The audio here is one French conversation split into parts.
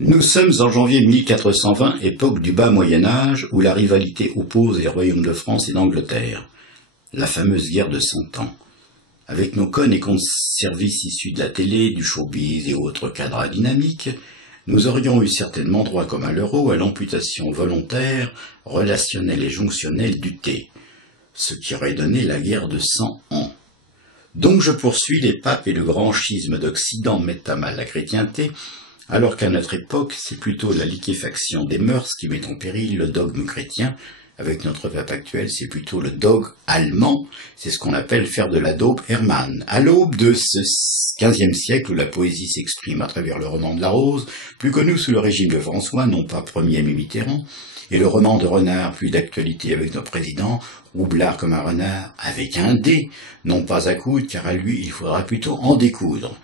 Nous sommes en janvier 1420, époque du bas Moyen-Âge, où la rivalité oppose les royaumes de France et d'Angleterre. La fameuse guerre de 100 ans. Avec nos connes et comptes services issus de la télé, du showbiz et autres cadres dynamiques, nous aurions eu certainement droit comme à l'euro à l'amputation volontaire, relationnelle et jonctionnelle du thé, ce qui aurait donné la guerre de 100 ans. Donc je poursuis, les papes et le grand schisme d'Occident mettent à mal la chrétienté, alors qu'à notre époque, c'est plutôt la liquéfaction des mœurs qui met en péril le dogme chrétien. Avec notre pape actuel, c'est plutôt le dogme allemand, c'est ce qu'on appelle faire de la dope Hermann. À l'aube de ce XVe siècle où la poésie s'exprime à travers le roman de la Rose, plus connu sous le régime de François, non pas premier mais Mitterrand, et le roman de Renard, plus d'actualité avec nos présidents, roublard comme un renard, avec un dé, non pas à coudre, car à lui il faudra plutôt en découdre.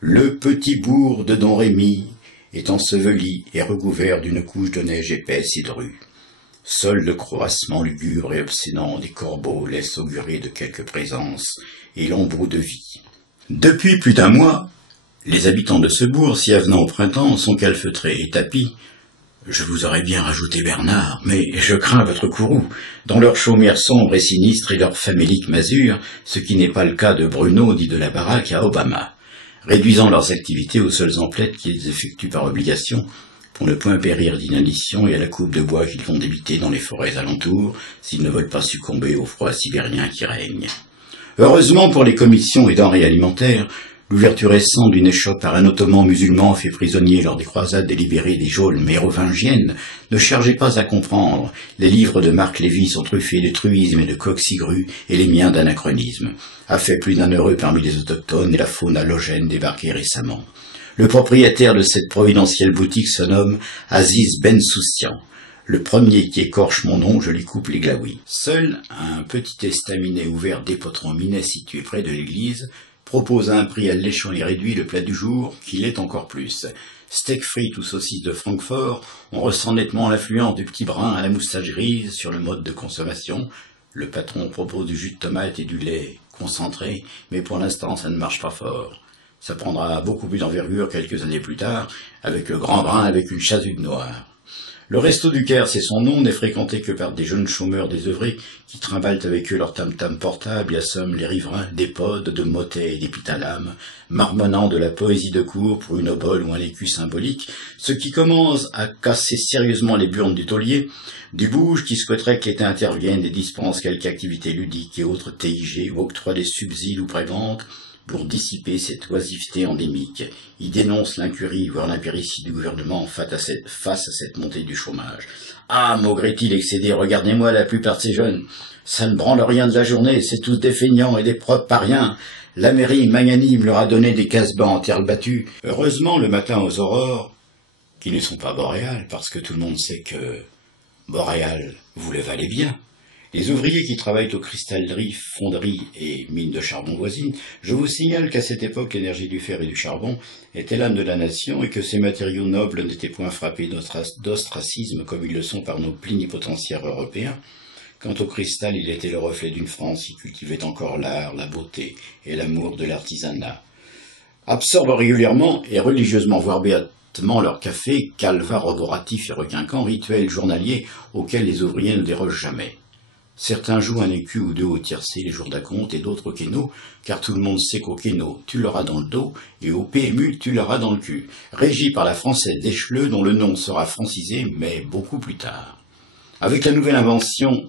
Le petit bourg de Don Rémy est enseveli et recouvert d'une couche de neige épaisse et drue. Seul le croassement lugubre et obsédant des corbeaux laisse augurer de quelque présence et l'ombre de vie. Depuis plus d'un mois, les habitants de ce bourg, si avenants au printemps, sont calfeutrés et tapis. Je vous aurais bien rajouté Bernard, mais je crains votre courroux, dans leur chaumière sombre et sinistre et leur famélique masure, ce qui n'est pas le cas de Bruno dit de la baraque à Obama, réduisant leurs activités aux seules emplettes qu'ils effectuent par obligation, pour ne point périr d'inanition et à la coupe de bois qu'ils vont débiter dans les forêts alentours, s'ils ne veulent pas succomber au froid sibérien qui règne. Heureusement pour les commissions et denrées alimentaires, l'ouverture récente d'une échoppe par un ottoman musulman fait prisonnier lors des croisades délibérées des geôles mérovingiennes ne cherchez pas à comprendre. Les livres de Marc Lévy sont truffés de truisme et de coqs-cigrues et les miens d'anachronisme. A fait plus d'un heureux parmi les autochtones et la faune halogène débarquée récemment. Le propriétaire de cette providentielle boutique se nomme Aziz Ben Soustian. Le premier qui écorche mon nom, je lui coupe les glaouis. Seul un petit estaminet ouvert d'épeautrants minets situé près de l'église propose à un prix alléchant et réduit le plat du jour, qui l'est encore plus. Steak frites ou saucisses de Francfort, on ressent nettement l'influence du petit brun à la moustache grise sur le mode de consommation. Le patron propose du jus de tomate et du lait concentré, mais pour l'instant ça ne marche pas fort. Ça prendra beaucoup plus d'envergure quelques années plus tard, avec le grand brun avec une chasuble noire. Le resto du Caire, c'est son nom, n'est fréquenté que par des jeunes chômeurs désœuvrés qui trimballent avec eux leur tam-tam portable et assomment les riverains d'épodes, de motets et d'épithalames, marmonnant de la poésie de cour pour une obole ou un écu symbolique, ce qui commence à casser sérieusement les burnes du taulier, du bouge qui souhaiterait que l'État intervienne et dispense quelque activité ludique et autres TIG ou octroie des subsides ou préventes, pour dissiper cette oisiveté endémique. Il dénonce l'incurie, voire l'impéritie du gouvernement face à cette montée du chômage. Ah, maugrait-il excédé, regardez-moi la plupart de ces jeunes. Ça ne branle rien de la journée, c'est tous des feignants et des propres pariens. La mairie magnanime leur a donné des casse-bas en terre battue. Heureusement, le matin aux aurores, qui ne sont pas boréales, parce que tout le monde sait que boréal, vous le valez bien. Les ouvriers qui travaillent aux cristalleries, fonderies et mines de charbon voisines, je vous signale qu'à cette époque l'énergie du fer et du charbon était l'âme de la nation et que ces matériaux nobles n'étaient point frappés d'ostracisme comme ils le sont par nos plénipotentiaires européens. Quant au cristal, il était le reflet d'une France qui cultivait encore l'art, la beauté et l'amour de l'artisanat. Absorbent régulièrement et religieusement, voire béatement, leur café, calva, roboratif et requinquant, rituel journalier auquel les ouvriers ne dérogent jamais. Certains jouent un écu ou deux au tiercé les jours d'acompte et d'autres au kéno, car tout le monde sait qu'au kéno, tu l'auras dans le dos, et au PMU, tu l'auras dans le cul, régi par la française d'Écheleux, dont le nom sera francisé, mais beaucoup plus tard. Avec la nouvelle invention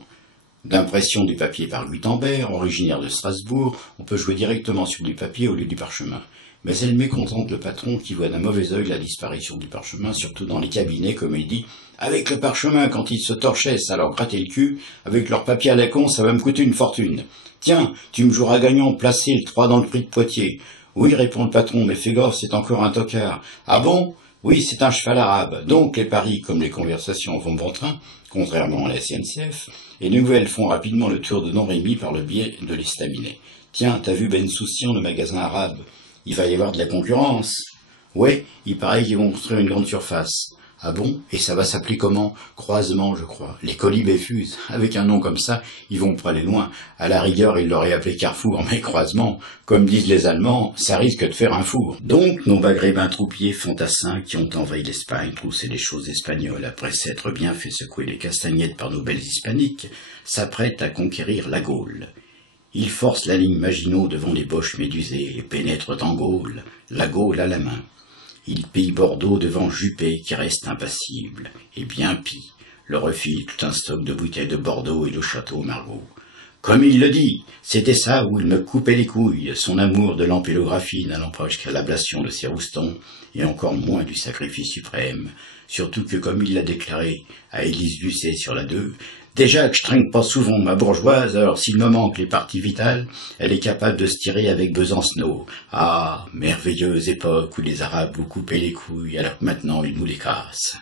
d'impression du papier par Gutenberg, originaire de Strasbourg, on peut jouer directement sur du papier au lieu du parchemin. Mais elle mécontente le patron qui voit d'un mauvais œil la disparition du parchemin, surtout dans les cabinets, comme il dit. Avec le parchemin, quand ils se torchaient, à leur gratter le cul, avec leur papier à la con, ça va me coûter une fortune. Tiens, tu me joueras gagnant, placer le 3 dans le prix de Poitiers. Oui, répond le patron, mais fais gaffe, c'est encore un tocard. Ah bon? Oui, c'est un cheval arabe. Donc les paris, comme les conversations, vont bon train, contrairement à la SNCF, et les nouvelles font rapidement le tour de Don Rémy par le biais de l'estaminet. Tiens, t'as vu Ben Soustian, le magasin arabe? Il va y avoir de la concurrence. Ouais, il paraît qu'ils vont construire une grande surface. Ah bon? Et ça va s'appeler comment? Croisement, je crois. Les colibés fusent. Avec un nom comme ça, ils vont pas aller loin. À la rigueur, ils l'auraient appelé Carrefour, mais croisement, comme disent les Allemands, ça risque de faire un four. Donc, nos maghrébins troupiers fantassins qui ont envahi l'Espagne, trousser les choses espagnoles, après s'être bien fait secouer les castagnettes par nos belles hispaniques, s'apprêtent à conquérir la Gaule. Ils forcent la ligne Maginot devant les boches médusées et pénètrent en Gaule, la Gaule à la main. Il pille Bordeaux devant Juppé qui reste impassible, et bien pis, leur refile tout un stock de bouteilles de Bordeaux et de Château Margaux. Comme il le dit, c'était ça où il me coupait les couilles, son amour de l'ampélographie n'allant pas jusqu'à l'ablation de ses roustons, et encore moins du sacrifice suprême, surtout que comme il l'a déclaré à Élise Lucet sur la 2, déjà que je trinque pas souvent ma bourgeoise, alors s'il me manque les parties vitales, elle est capable de se tirer avec Besancenot. Ah, merveilleuse époque où les Arabes vous coupaient les couilles, alors que maintenant ils nous les cassent.